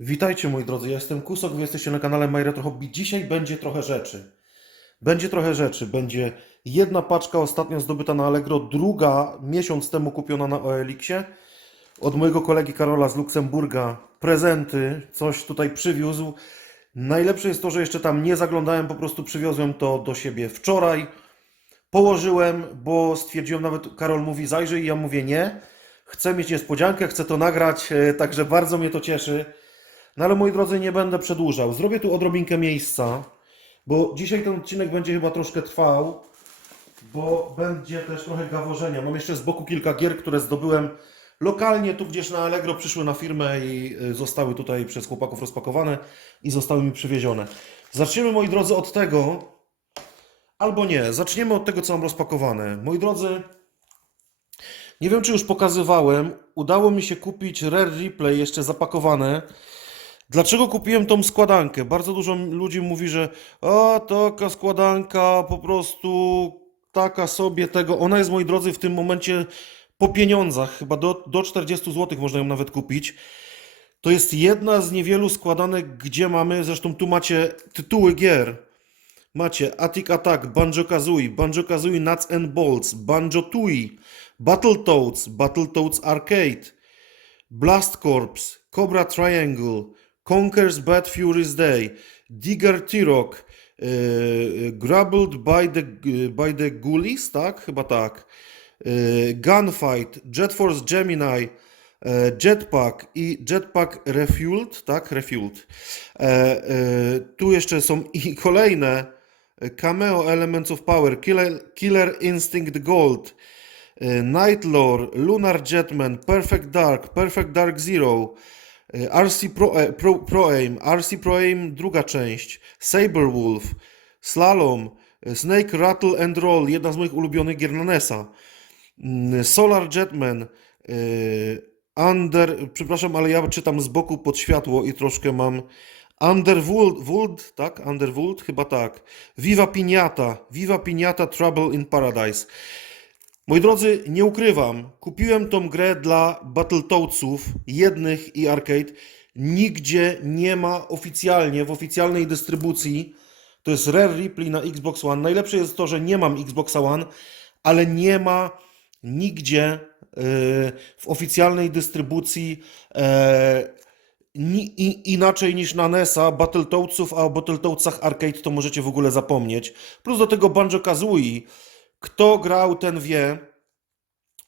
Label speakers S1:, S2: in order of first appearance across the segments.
S1: Witajcie moi drodzy, ja jestem Kusok, wy jesteście na kanale My Retro Hobby. Dzisiaj będzie trochę rzeczy. Będzie trochę rzeczy. Będzie jedna paczka ostatnio zdobyta na Allegro, druga miesiąc temu kupiona na OLX-ie. Od mojego kolegi Karola z Luksemburga prezenty, coś tutaj przywiózł. Najlepsze jest to, że jeszcze tam nie zaglądałem, po prostu przywiozłem to do siebie wczoraj. Położyłem, bo stwierdziłem, nawet Karol mówi zajrzyj, ja mówię nie. Chcę mieć niespodziankę, chcę to nagrać, e, także bardzo mnie to cieszy. No ale moi drodzy, nie będę przedłużał. Zrobię tu odrobinkę miejsca, bo dzisiaj ten odcinek będzie chyba troszkę trwał, bo będzie też trochę gaworzenia. Mam jeszcze z boku kilka gier, które zdobyłem lokalnie, tu gdzieś na Allegro, przyszły na firmę i y, zostały tutaj przez chłopaków rozpakowane i zostały mi przywiezione. Zaczniemy, moi drodzy, od tego, albo nie, zaczniemy od tego, co mam rozpakowane. Moi drodzy, nie wiem, czy już pokazywałem, udało mi się kupić Rare Replay jeszcze zapakowane. Dlaczego kupiłem tą składankę? Bardzo dużo ludzi mówi, że a taka składanka po prostu taka sobie tego. Ona jest, moi drodzy, w tym momencie po pieniądzach, chyba do, do 40 zł można ją nawet kupić. To jest jedna z niewielu składanek, gdzie mamy, zresztą tu macie tytuły gier. Macie Attic Attack, Banjo Kazooie, Banjo Kazooie Nuts and Bolts, Banjo Tooie, Battletoads, Battletoads Arcade, Blast Corps, Cobra Triangle, Conker's Bad Furious Day, Digger T-Rock, yy, Grabbled by the, by the Ghoulies, tak? Chyba tak. Gunfight, Jet Force Gemini, e, Jetpack i Jetpack Refueled, tak? Refueled. E, e, tu jeszcze są i kolejne e, Cameo Elements of Power, Killer, Killer Instinct Gold, e, Night Lore, Lunar Jetman, Perfect Dark, Perfect Dark Zero, e, RC Pro, e, Pro, Pro Aim, RC Pro Aim druga część, Saberwolf, Slalom, e, Snake Rattle and Roll, jedna z moich ulubionych gier na NES-a, Mm, Solar Jetman, e, Under, przepraszam, ale ja czytam z boku pod światło i troszkę mam Underworld, World, tak? Underworld, chyba tak. Viva Piniata, Viva Piniata Trouble in Paradise. Moi drodzy, nie ukrywam, kupiłem tą grę dla Battletoadsów, jednych i arcade. Nigdzie nie ma oficjalnie, w oficjalnej dystrybucji. To jest Rare Replay na Xbox One. Najlepsze jest to, że nie mam Xboxa One, ale nie ma nigdzie yy, w oficjalnej dystrybucji i, inaczej niż na NES-a, Battletoadsów, a o Battletoadsach Arcade to możecie w ogóle zapomnieć. Plus do tego Banjo-Kazooie. Kto grał, ten wie.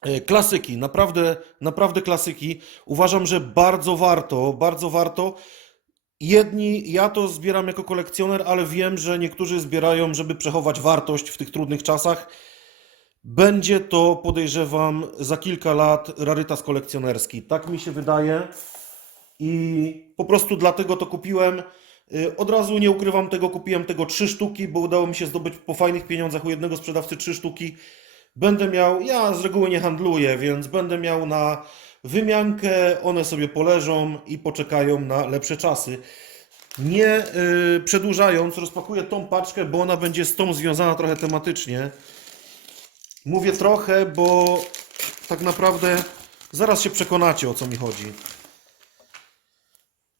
S1: E, Klasyki, naprawdę, naprawdę klasyki. Uważam, że bardzo warto, bardzo warto. Jedni, ja to zbieram jako kolekcjoner, ale wiem, że niektórzy zbierają, żeby przechować wartość w tych trudnych czasach. Będzie to, podejrzewam, za kilka lat rarytas kolekcjonerski. Tak mi się wydaje. I po prostu dlatego to kupiłem. Y, Od razu nie ukrywam tego, kupiłem tego trzy sztuki, bo udało mi się zdobyć po fajnych pieniądzach u jednego sprzedawcy trzy sztuki. Będę miał, ja z reguły nie handluję, więc będę miał na wymiankę, one sobie poleżą i poczekają na lepsze czasy. Nie y, przedłużając, rozpakuję tą paczkę, bo ona będzie z tą związana trochę tematycznie. Mówię trochę, bo tak naprawdę zaraz się przekonacie o co mi chodzi.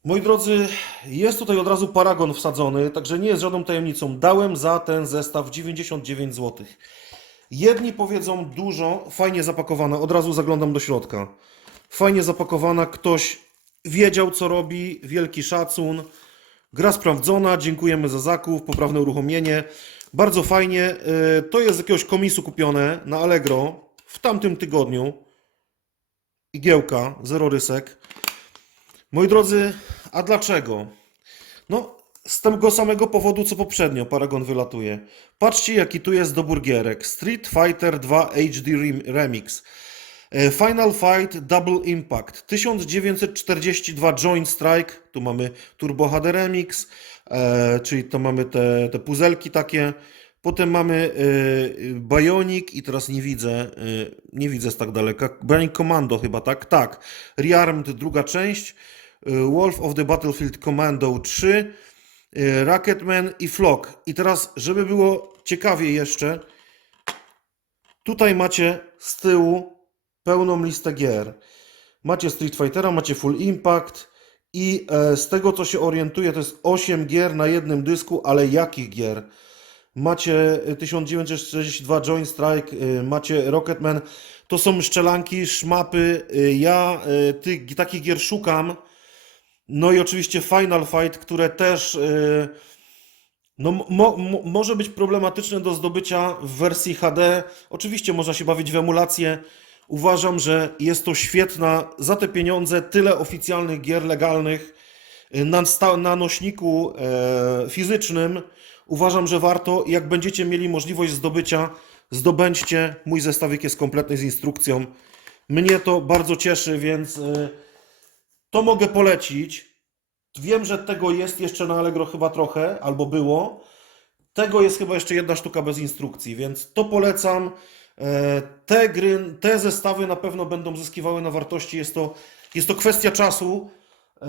S1: Moi drodzy, jest tutaj od razu paragon wsadzony, także nie jest żadną tajemnicą. Dałem za ten zestaw 99 zł. Jedni powiedzą dużo, fajnie zapakowana, od razu zaglądam do środka. Fajnie zapakowana, ktoś wiedział co robi, wielki szacun. Gra sprawdzona, dziękujemy za zakup, poprawne uruchomienie. Bardzo fajnie. y, To jest z jakiegoś komisu kupione na Allegro w tamtym tygodniu. Igiełka, zero rysek. Moi drodzy, a dlaczego? No, z tego samego powodu, co poprzednio Paragon wylatuje. Patrzcie, jaki tu jest dobór gierek. Street Fighter 2 HD Rem- Remix. E, Final Fight Double Impact. 1942 Joint Strike. Tu mamy Turbo HD Remix, e, czyli to mamy te, te puzelki takie. Potem mamy e, Bionic i teraz nie widzę, nie widzę z tak daleka. Bionic Commando chyba, tak? Tak. Rearmed druga część. E, Wolf of the Battlefield Commando 3. e, Rocketman i Flock. I teraz, żeby było ciekawie jeszcze, tutaj macie z tyłu pełną listę gier. Macie Street Fightera, macie Full Impact, I e, z tego co się orientuję, to jest 8 gier na jednym dysku, ale jakich gier? Macie e, 1942 Joint Strike, e, macie Rocketman. To są szczelanki, szmapy. E, Ja e, tych, takich gier szukam. No i oczywiście Final Fight, które też e, no, mo, mo, może być problematyczne do zdobycia w wersji HD. Oczywiście można się bawić w emulację. Uważam, że jest to świetna, za te pieniądze, tyle oficjalnych gier legalnych y, na, na nośniku e, fizycznym. Uważam, że warto. Jak będziecie mieli możliwość zdobycia, zdobędźcie. Mój zestawik jest kompletny z instrukcją. Mnie to bardzo cieszy, więc y, to mogę polecić. Wiem, że tego jest jeszcze na Allegro chyba trochę, albo było. Tego jest chyba jeszcze jedna sztuka bez instrukcji, więc to polecam. E, Te gry, te zestawy na pewno będą zyskiwały na wartości. Jest to, jest to kwestia czasu e,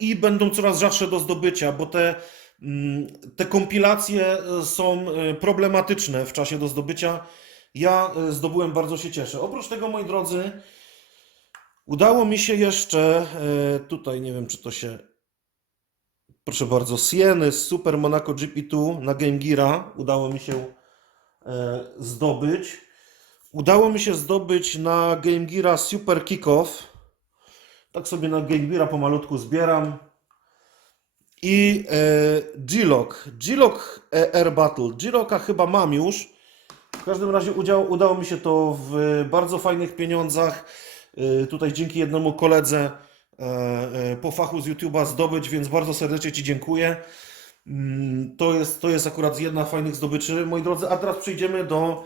S1: i będą coraz rzadsze do zdobycia, bo te, mm, te kompilacje e, są problematyczne w czasie do zdobycia. Ja zdobyłem, bardzo się cieszę. Oprócz tego, moi drodzy, udało mi się jeszcze, e, tutaj nie wiem, czy to się Proszę bardzo, Sieny z Super Monaco GP2 na Game Geara udało mi się e, zdobyć. Udało mi się zdobyć na Game Geara Super Kickoff. Tak sobie na Game Geara pomalutku zbieram. I. G-Lock e, Air Battle. G-Locka chyba mam już. W każdym razie udało mi się to w bardzo fajnych pieniądzach. E, tutaj dzięki jednemu koledze e, e, po fachu z YouTube'a zdobyć, więc bardzo serdecznie Ci dziękuję. Mm, To jest, to jest akurat jedna z fajnych zdobyczy, moi drodzy. A teraz przejdziemy do.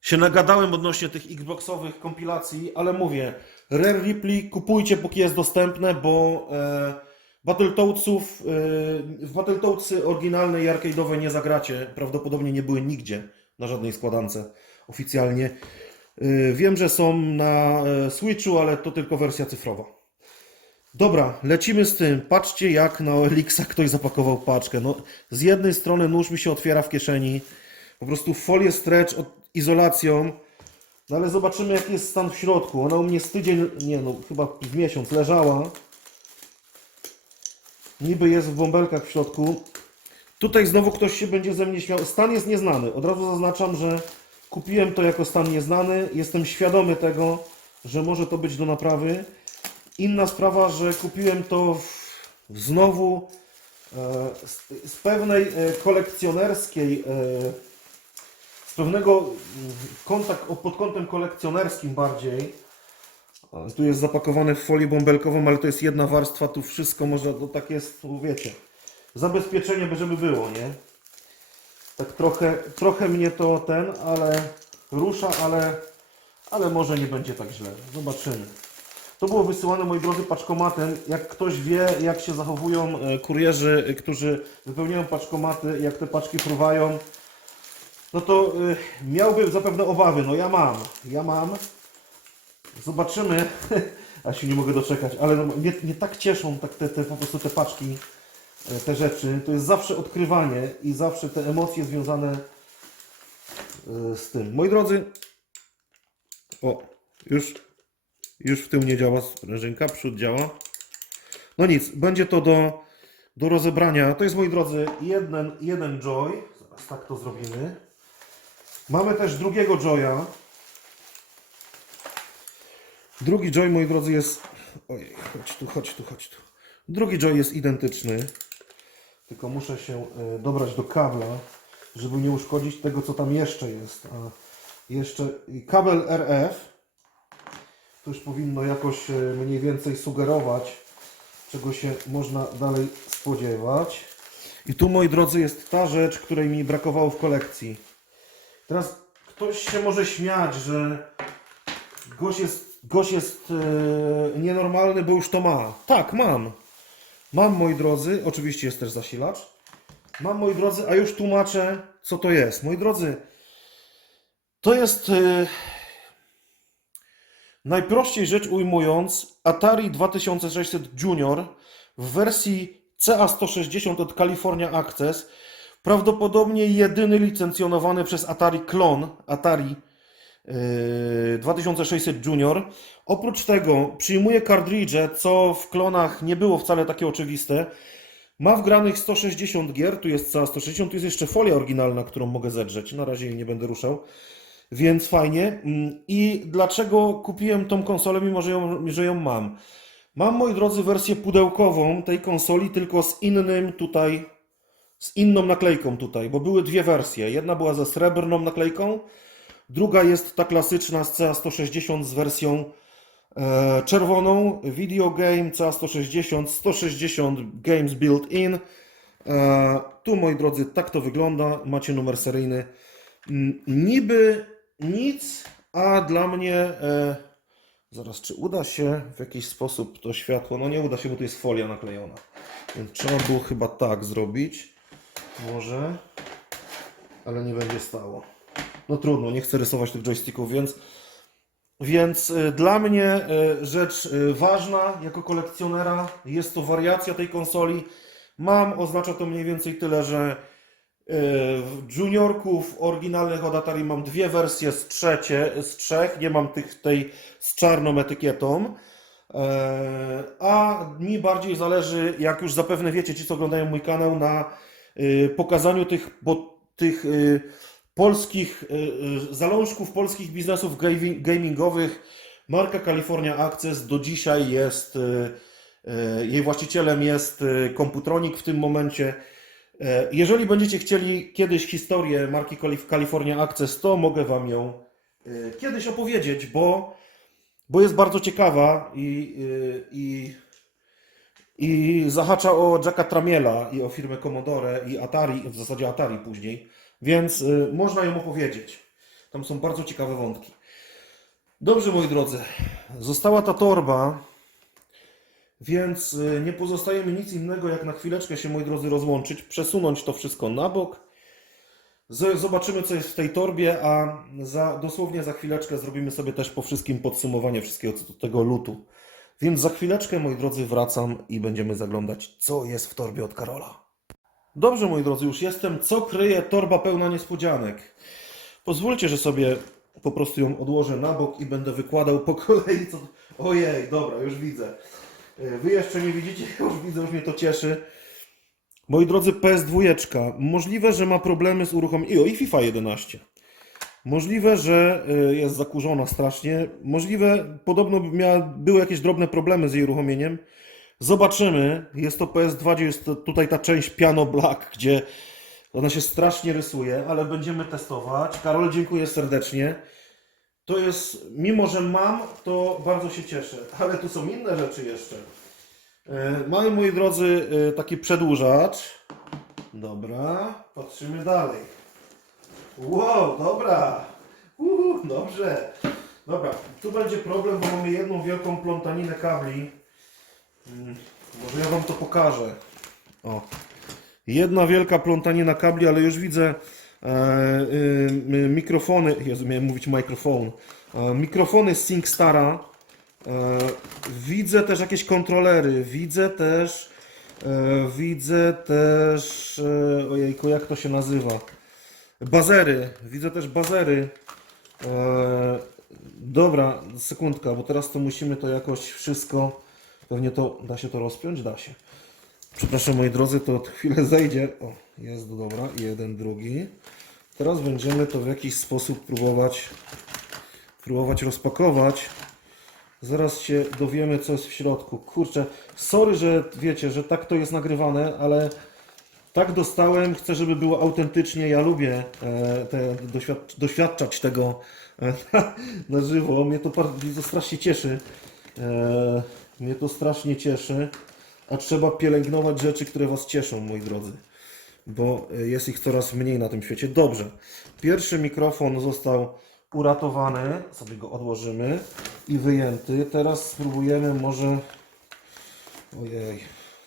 S1: Się nagadałem odnośnie tych Xboxowych kompilacji, ale mówię, Rare Ripley kupujcie póki jest dostępne, bo Battletoadsów, w Battletoadsy oryginalne i nie zagracie. Prawdopodobnie nie były nigdzie na żadnej składance oficjalnie. E, wiem, że są na e, Switchu, ale to tylko wersja cyfrowa. Dobra, lecimy z tym. Patrzcie, jak na Elixa ktoś zapakował paczkę. No, z jednej strony nóż mi się otwiera w kieszeni, po prostu folię stretch od izolacją, no ale zobaczymy, jaki jest stan w środku. Ona u mnie z tydzień, nie no, chyba w miesiąc leżała. Niby jest w bąbelkach w środku. Tutaj znowu ktoś się będzie ze mnie śmiał. Stan jest nieznany. Od razu zaznaczam, że kupiłem to jako stan nieznany. Jestem świadomy tego, że może to być do naprawy. Inna sprawa, że kupiłem to w, znowu e, z, z pewnej e, kolekcjonerskiej, e, z pewnego o- pod kątem kolekcjonerskim bardziej. Tu jest zapakowane w folię bąbelkową, ale to jest jedna warstwa, tu wszystko można, to tak jest, wiecie, zabezpieczenie, by żeby było, nie? Tak trochę, trochę mnie to ten, ale rusza, ale, ale może nie będzie tak źle. Zobaczymy. To było wysyłane, moi drodzy, paczkomatem. Jak ktoś wie, jak się zachowują e, kurierzy, e, którzy wypełniają paczkomaty, jak te paczki fruwają, no to y, miałby zapewne obawy. No ja mam, ja mam. Zobaczymy. A się nie mogę doczekać, ale no, mnie, tak cieszą tak te, te, po prostu te paczki, te rzeczy. To jest zawsze odkrywanie i zawsze te emocje związane e, z tym. Moi drodzy, o, już, już w tył nie działa sprężynka, przód działa. No nic, będzie to do, do rozebrania. To jest, moi drodzy, jeden, jeden Joy. Zaraz tak to zrobimy. Mamy też drugiego Joya. Drugi Joy, moi drodzy, jest. Ojej, chodź tu, chodź tu, chodź tu. Drugi Joy jest identyczny. Tylko muszę się e, dobrać do kabla, żeby nie uszkodzić tego, co tam jeszcze jest. A jeszcze kabel RF. To już powinno jakoś e, mniej więcej sugerować, czego się można dalej spodziewać. I tu, moi drodzy, jest ta rzecz, której mi brakowało w kolekcji. Teraz ktoś się może śmiać, że gość jest, gość jest e, nienormalny, bo już to ma. Tak, mam. Mam, moi drodzy, oczywiście jest też zasilacz. Mam, moi drodzy, a już tłumaczę, co to jest. Moi drodzy, to jest e, najprościej rzecz ujmując Atari 2600 Junior w wersji CA160 od California Access. Prawdopodobnie jedyny licencjonowany przez Atari klon Atari yy, 2600 Junior. Oprócz tego przyjmuje kartridże, co w klonach nie było wcale takie oczywiste. Ma wgranych 160 gier, tu jest cała 160, tu jest jeszcze folia oryginalna, którą mogę zedrzeć. Na razie jej nie będę ruszał, więc fajnie. Mm, I dlaczego kupiłem tą konsolę, mimo że ją, że ją mam? Mam, moi drodzy, wersję pudełkową tej konsoli, tylko z innym tutaj, z inną naklejką tutaj, bo były dwie wersje. Jedna była ze srebrną naklejką, druga jest ta klasyczna z CA160 z wersją e, czerwoną. Video Game CA160, 160 Games Built-in. E, tu, moi drodzy, tak to wygląda. Macie numer seryjny. Niby nic, a dla mnie... E, Zaraz, czy uda się w jakiś sposób to światło? No nie uda się, bo tu jest folia naklejona. Więc trzeba było chyba tak zrobić. Może. Ale nie będzie stało. No trudno, nie chcę rysować tych joysticków, więc. Więc y, dla mnie y, rzecz y, ważna jako kolekcjonera jest to wariacja tej konsoli. Mam, oznacza to mniej więcej tyle, że juniorków oryginalnych od Atari mam dwie wersje z, trzecie, z trzech, nie mam tych, tej z czarną etykietą. E, A mi bardziej zależy, jak już zapewne wiecie, ci co oglądają mój kanał, na pokazaniu tych, bo, tych polskich y, y, zalążków polskich biznesów gamingowych. Marka California Access do dzisiaj jest, y, jej właścicielem jest Computronic w tym momencie. Jeżeli będziecie chcieli kiedyś historię marki Calif- California Access, to mogę Wam ją kiedyś opowiedzieć, bo, bo jest bardzo ciekawa i, i, i zahacza o Jacka Tramiela i o firmę Commodore i Atari, w zasadzie Atari później, więc y, można ją opowiedzieć. Tam są bardzo ciekawe wątki. Dobrze, moi drodzy, została ta torba, więc y, nie pozostaje mi nic innego, jak na chwileczkę się, moi drodzy, rozłączyć, przesunąć to wszystko na bok. Z- Zobaczymy, co jest w tej torbie, a za, dosłownie za chwileczkę zrobimy sobie też po wszystkim podsumowanie wszystkiego co do tego lutu. Więc za chwileczkę, moi drodzy, wracam i będziemy zaglądać, co jest w torbie od Karola. Dobrze, moi drodzy, już jestem. Co kryje torba pełna niespodzianek? Pozwólcie, że sobie po prostu ją odłożę na bok i będę wykładał po kolei. Co... Ojej, dobra, już widzę. E, Wy jeszcze nie widzicie, już widzę, już mnie to cieszy. Moi drodzy, PS2. Możliwe, że ma problemy z uruchomieniem. I FIFA 11. Możliwe, że y, jest zakurzona strasznie. Możliwe, podobno miała, były jakieś drobne problemy z jej uruchomieniem. Zobaczymy. Jest to PS2, gdzie jest to, tutaj ta część Piano Black, gdzie ona się strasznie rysuje, ale będziemy testować. Karol, dziękuję serdecznie. To jest, mimo że mam, to bardzo się cieszę. Ale tu są inne rzeczy jeszcze. E, Mamy, moi drodzy, e, taki przedłużacz. Dobra, patrzymy dalej. Wow, dobra. Uhu, dobrze. Dobra, tu będzie problem, bo mamy jedną wielką plątaninę kabli. Może ja Wam to pokażę. O. Jedna wielka plątanina kabli, ale już widzę e, y, mikrofony. Jezu, miałem mówić mikrofon. E, mikrofony z SingStara. E, widzę też jakieś kontrolery. Widzę też. E, widzę też. E, ojejku, jak to się nazywa? Bazery. Widzę też bazery. E, dobra, sekundka, bo teraz to musimy to jakoś wszystko. Pewnie to da się to rozpiąć? Da się. Przepraszam moi drodzy, to chwilę zejdzie. O, jest dobra, jeden, drugi. Teraz będziemy to w jakiś sposób próbować, próbować rozpakować. Zaraz się dowiemy, co jest w środku. Kurczę, sorry, że wiecie, że tak to jest nagrywane, ale tak dostałem. Chcę, żeby było autentycznie. Ja lubię e, te, doświad doświadczać tego e, na żywo. Mnie to, to strasznie cieszy. Mnie to strasznie cieszy. A trzeba pielęgnować rzeczy, które Was cieszą, moi drodzy. Bo e, jest ich coraz mniej na tym świecie. Dobrze. Pierwszy mikrofon został uratowany. Sobie go odłożymy i wyjęty. Teraz spróbujemy może. Ojej,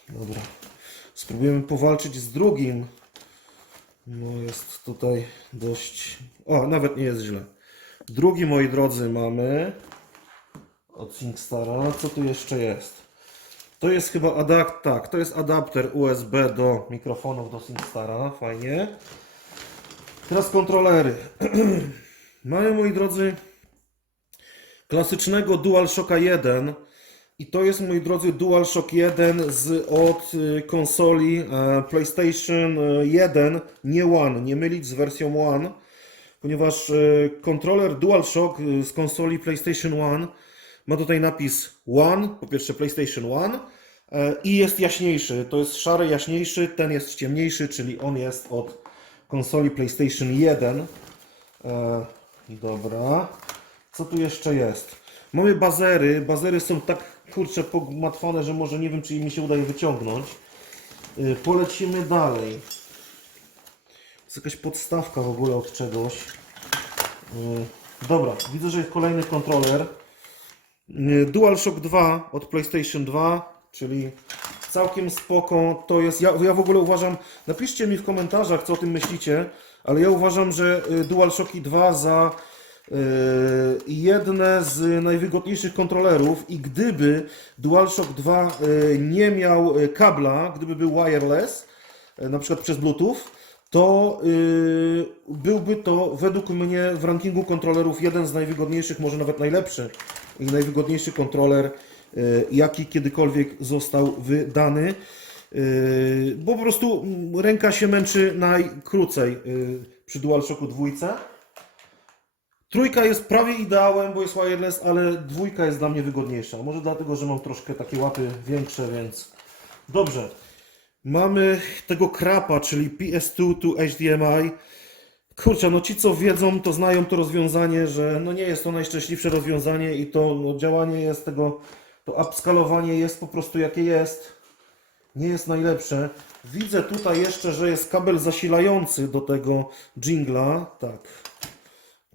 S1: dobra. Spróbujemy powalczyć z drugim. No jest tutaj dość. O, nawet nie jest źle. Drugi, moi drodzy, mamy od SingStara. Co tu jeszcze jest? To jest chyba adapter, tak, to jest adapter USB do mikrofonów do SingStara, fajnie. Teraz kontrolery. Mamy, moi drodzy, klasycznego DualShocka 1 i to jest, moi drodzy, DualShock 1 z, od y, konsoli e, PlayStation e, 1, nie One, nie mylić z wersją One, ponieważ e, kontroler DualShock y, z konsoli PlayStation 1 ma tutaj napis One, po pierwsze PlayStation 1 e, i jest jaśniejszy, to jest szary, jaśniejszy, ten jest ciemniejszy, czyli on jest od konsoli PlayStation 1. E, dobra. Co tu jeszcze jest? Mamy bazery. Bazery są tak kurczę pogmatwane, że może nie wiem, czy mi się uda je wyciągnąć. Y, Polecimy dalej. Jest jakaś podstawka w ogóle od czegoś. Dobra, widzę, że jest kolejny kontroler. Y, DualShock 2 od PlayStation 2, czyli całkiem spoko. To jest, ja, ja w ogóle uważam, napiszcie mi w komentarzach, co o tym myślicie, ale ja uważam, że y, DualShocki 2 za y, jedne z najwygodniejszych kontrolerów i gdyby DualShock 2 y, nie miał y, kabla, gdyby był wireless, y, na przykład przez Bluetooth, to y, byłby to według mnie w rankingu kontrolerów jeden z najwygodniejszych, może nawet najlepszy najwygodniejszy kontroler, y, jaki kiedykolwiek został wydany. Y, Bo po prostu mm, ręka się męczy najkrócej y, przy DualShocku dwójce. Trójka jest prawie ideałem, bo jest wireless, ale dwójka jest dla mnie wygodniejsza. Może dlatego, że mam troszkę takie łapy większe, więc dobrze. Mamy tego krapa, czyli PS2 to HDMI. Kurczę, no ci co wiedzą, to znają to rozwiązanie, że no nie jest to najszczęśliwsze rozwiązanie i to no, działanie jest tego, to upskalowanie jest po prostu jakie jest. Nie jest najlepsze. Widzę tutaj jeszcze, że jest kabel zasilający do tego jingla. Tak.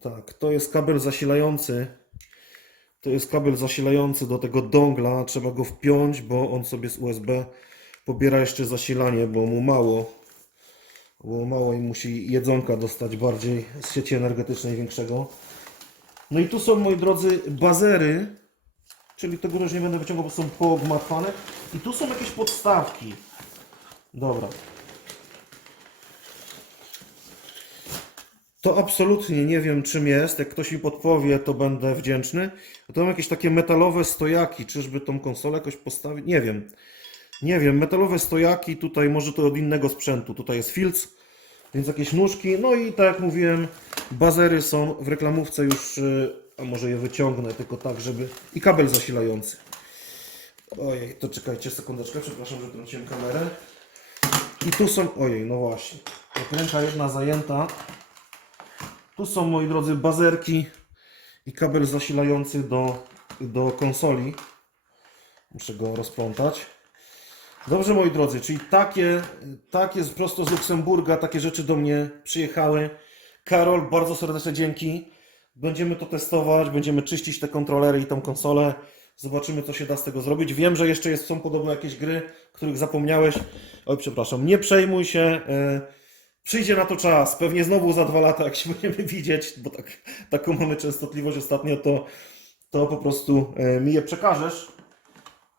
S1: Tak, to jest kabel zasilający. To jest kabel zasilający do tego dongla. Trzeba go wpiąć, bo on sobie z USB pobiera jeszcze zasilanie, bo mu mało. Bo mało i musi jedzonka dostać bardziej z sieci energetycznej większego. No i tu są, moi drodzy, bazery, czyli tego już nie będę wyciągał, bo są pogmatwane. I tu są jakieś podstawki. Dobra. To absolutnie nie wiem czym jest. Jak ktoś mi podpowie, to będę wdzięczny. To mam jakieś takie metalowe stojaki. Czyżby tą konsolę jakoś postawić? Nie wiem. Nie wiem. Metalowe stojaki. Tutaj może to od innego sprzętu. Tutaj jest Fields, więc jakieś nóżki. No i tak jak mówiłem, bazery są w reklamówce już. y, A może je wyciągnę tylko tak, żeby. I kabel zasilający. Ojej, to czekajcie sekundeczkę. Przepraszam, że trąciłem kamerę. I tu są. Ojej, no właśnie. Ręka jedna zajęta. Tu są, moi drodzy, bazerki i kabel zasilający do, do konsoli. Muszę go rozplątać. Dobrze, moi drodzy, czyli takie, takie prosto z Luksemburga, takie rzeczy do mnie przyjechały. Karol, bardzo serdeczne dzięki. Będziemy to testować, będziemy czyścić te kontrolery i tą konsolę. Zobaczymy, co się da z tego zrobić. Wiem, że jeszcze jest, są podobno jakieś gry, których zapomniałeś. Oj, przepraszam, nie przejmuj się. e, Przyjdzie na to czas, pewnie znowu za dwa lata, jak się będziemy widzieć, bo tak, taką mamy częstotliwość ostatnio, to, to po prostu e, mi je przekażesz.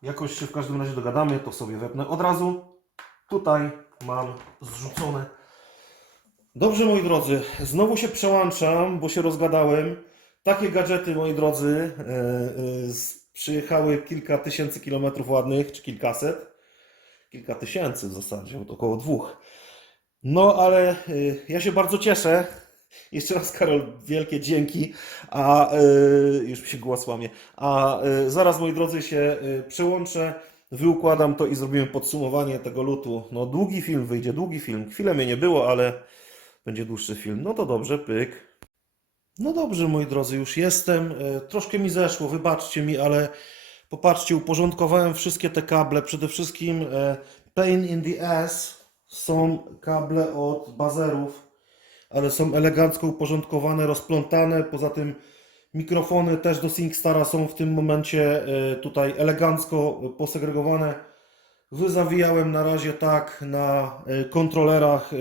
S1: Jakoś się w każdym razie dogadamy, to sobie wepnę od razu. Tutaj mam zrzucone. Dobrze, moi drodzy, znowu się przełączam, bo się rozgadałem. Takie gadżety, moi drodzy, e, z- przyjechały kilka tysięcy kilometrów ładnych, czy kilkaset. Kilka tysięcy w zasadzie, około dwóch. No, ale y, ja się bardzo cieszę. Jeszcze raz, Karol, wielkie dzięki. A y, już mi się głos łamie. A y, zaraz, moi drodzy, się y, przełączę, wyukładam to i zrobimy podsumowanie tego lutu. No, długi film wyjdzie, długi film. Chwilę mnie nie było, ale będzie dłuższy film. No to dobrze, pyk. No dobrze, moi drodzy, już jestem. Y, Troszkę mi zeszło, wybaczcie mi, ale popatrzcie, uporządkowałem wszystkie te kable. Przede wszystkim e, Pain in the Ass są kable od bazerów, ale są elegancko uporządkowane, rozplątane. Poza tym mikrofony też do SingStara są w tym momencie e, tutaj elegancko posegregowane. Wyzawijałem na razie tak na e, kontrolerach e,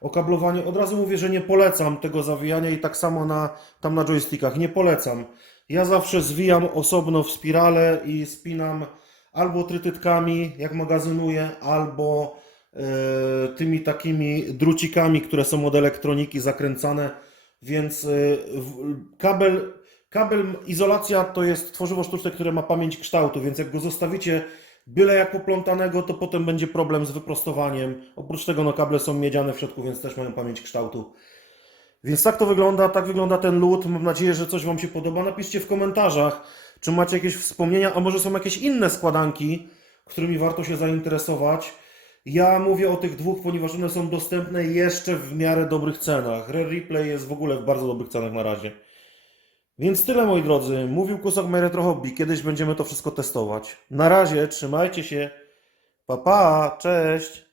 S1: okablowanie. Od razu mówię, że nie polecam tego zawijania i tak samo na, tam na joystickach. Nie polecam. Ja zawsze zwijam osobno w spirale i spinam albo trytytkami, jak magazynuję, albo tymi takimi drucikami, które są od elektroniki zakręcane. Więc w- kabel, kabel izolacja to jest tworzywo sztuczne, które ma pamięć kształtu, więc jak go zostawicie byle jak poplątanego, to potem będzie problem z wyprostowaniem. Oprócz tego no kable są miedziane w środku, więc też mają pamięć kształtu. Więc tak to wygląda, tak wygląda ten lód. Mam nadzieję, że coś Wam się podoba. Napiszcie w komentarzach, czy macie jakieś wspomnienia, a może są jakieś inne składanki, którymi warto się zainteresować. Ja mówię o tych dwóch, ponieważ one są dostępne jeszcze w miarę dobrych cenach. Rare Replay jest w ogóle w bardzo dobrych cenach na razie. Więc tyle moi drodzy. Mówił Kusok My Retro Hobby. Kiedyś będziemy to wszystko testować. Na razie, trzymajcie się. Pa pa, cześć.